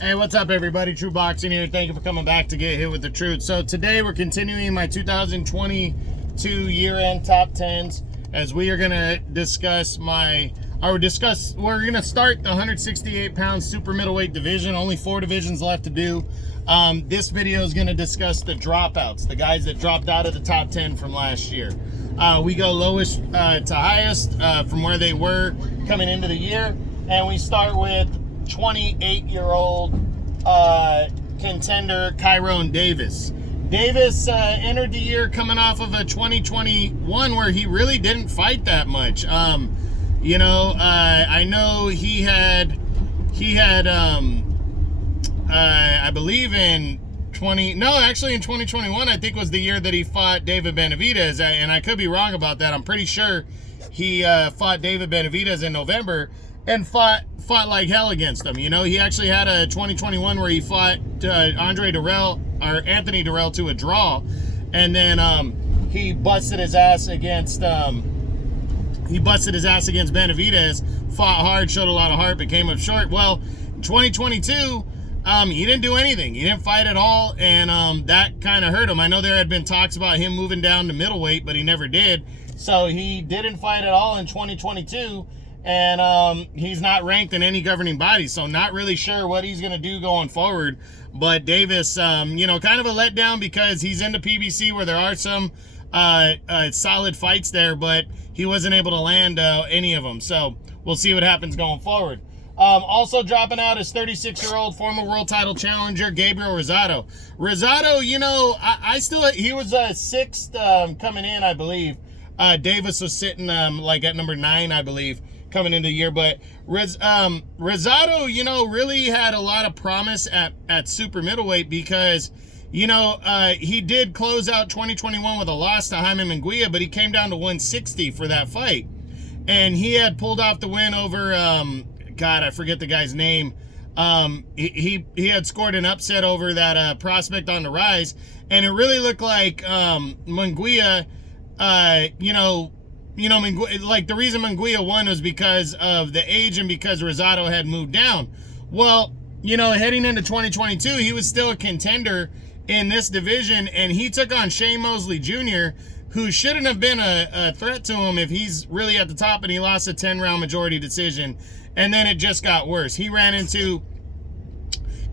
Hey, what's up, everybody? True Boxing here. Thank you for coming back to Get Hit with the Truth. So today we're continuing my 2022 year-end top 10s as we are going to discuss we're going to start the 168-pound super middleweight division. Only 4 divisions left to do. This video is going to discuss the dropouts, the guys that dropped out of the top 10 from last year. We go lowest to highest from where they were coming into the year, and we start with 28-year-old contender Kyrone Davis. Davis entered the year coming off of a 2021 where he really didn't fight that much. I know he had I believe in 2021 I think was the year that he fought David Benavidez, and I could be wrong about that. I'm pretty sure he fought David Benavidez in November and fought like hell against him. He actually had a 2021 where he fought Anthony Durrell to a draw, and then he busted his ass against Benavidez, fought hard, showed a lot of heart, but came up short. Well, in 2022, he didn't do anything. He didn't fight at all, and that kind of hurt him. I know there had been talks about him moving down to middleweight, but he never did. So he didn't fight at all in 2022. And he's not ranked in any governing body, so not really sure what he's going to do going forward. But Davis, kind of a letdown because he's in the PBC where there are some solid fights there, but he wasn't able to land any of them. So we'll see what happens going forward. Also dropping out is 36-year-old former world title challenger Gabriel Rosado. Rosado, he was 6th coming in, I believe. Davis was sitting like at number 9, I believe, coming into the year. But Rosado, really had a lot of promise at super middleweight because, he did close out 2021 with a loss to Jaime Munguia, but he came down to 160 for that fight. And he had pulled off the win over, God, I forget the guy's name. He had scored an upset over that prospect on the rise. And it really looked like Munguia, the reason Munguia won was because of the age and because Rosado had moved down. Well, heading into 2022, he was still a contender in this division, and he took on Shane Mosley Jr., who shouldn't have been a threat to him if he's really at the top, and he lost a 10-round majority decision. And then it just got worse. He ran into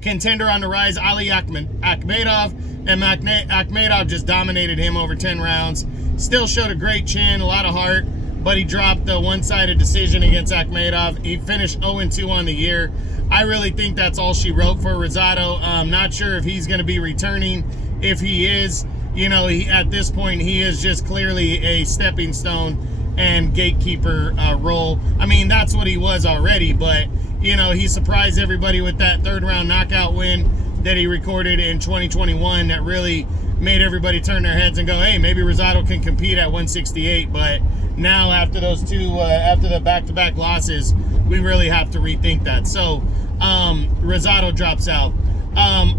contender on the rise, Ali Akhmedov, and Akhmedov just dominated him over 10 rounds. Still showed a great chin, a lot of heart, but he dropped the one-sided decision against Akhmedov. He finished 0-2 on the year. I really think that's all she wrote for Rosado. I'm not sure if he's going to be returning. If he is, at this point, he is just clearly a stepping stone and gatekeeper role. I mean, that's what he was already, but, he surprised everybody with that 3rd-round knockout win that he recorded in 2021 that really made everybody turn their heads and go, hey, maybe Rosado can compete at 168. But now after those two, after the back-to-back losses, we really have to rethink that. So Rosado drops out.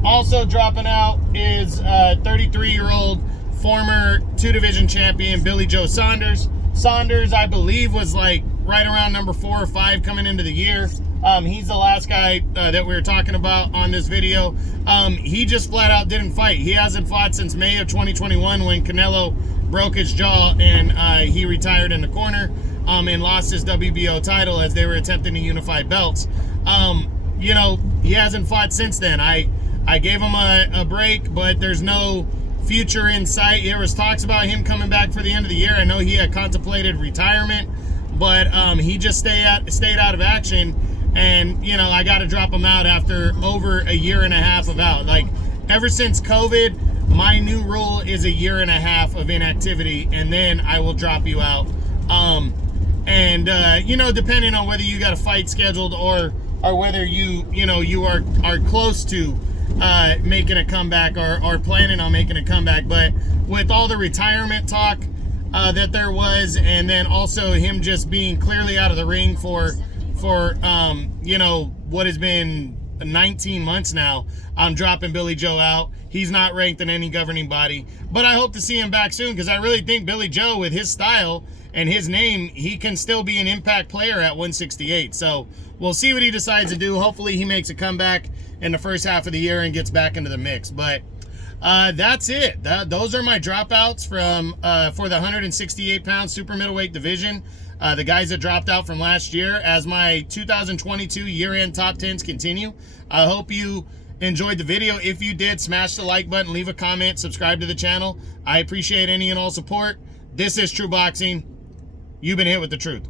Also dropping out is 33-year-old former 2-division champion Billy Joe Saunders. Saunders, I believe, was like right around number 4 or 5 coming into the year. He's the last guy that we were talking about on this video. He just flat out didn't fight. He hasn't fought since May of 2021 when Canelo broke his jaw and he retired in the corner and lost his WBO title as they were attempting to unify belts. He hasn't fought since then. I gave him a break, but there's no future in sight. There was talks about him coming back for the end of the year. I know he had contemplated retirement, but he just stayed out of action. And, I got to drop him out after over a year and a half of out. Like, ever since COVID, my new rule is a year and a half of inactivity, and then I will drop you out. Depending on whether you got a fight scheduled or whether you are close to making a comeback or planning on making a comeback. But with all the retirement talk that there was, and then also him just being clearly out of the ring for what has been 19 months now, I'm dropping Billy Joe out. He's not ranked in any governing body, but I hope to see him back soon because I really think Billy Joe, with his style and his name, he can still be an impact player at 168. So we'll see what he decides to do. Hopefully he makes a comeback in the first half of the year and gets back into the mix. But that's it. Those are my dropouts from for the 168-pound super middleweight division. The guys that dropped out from last year as my 2022 year-end top 10s continue. I hope you enjoyed the video. If you did, smash the like button, leave a comment, subscribe to the channel. I appreciate any and all support. This is True Boxing. You've been hit with the truth.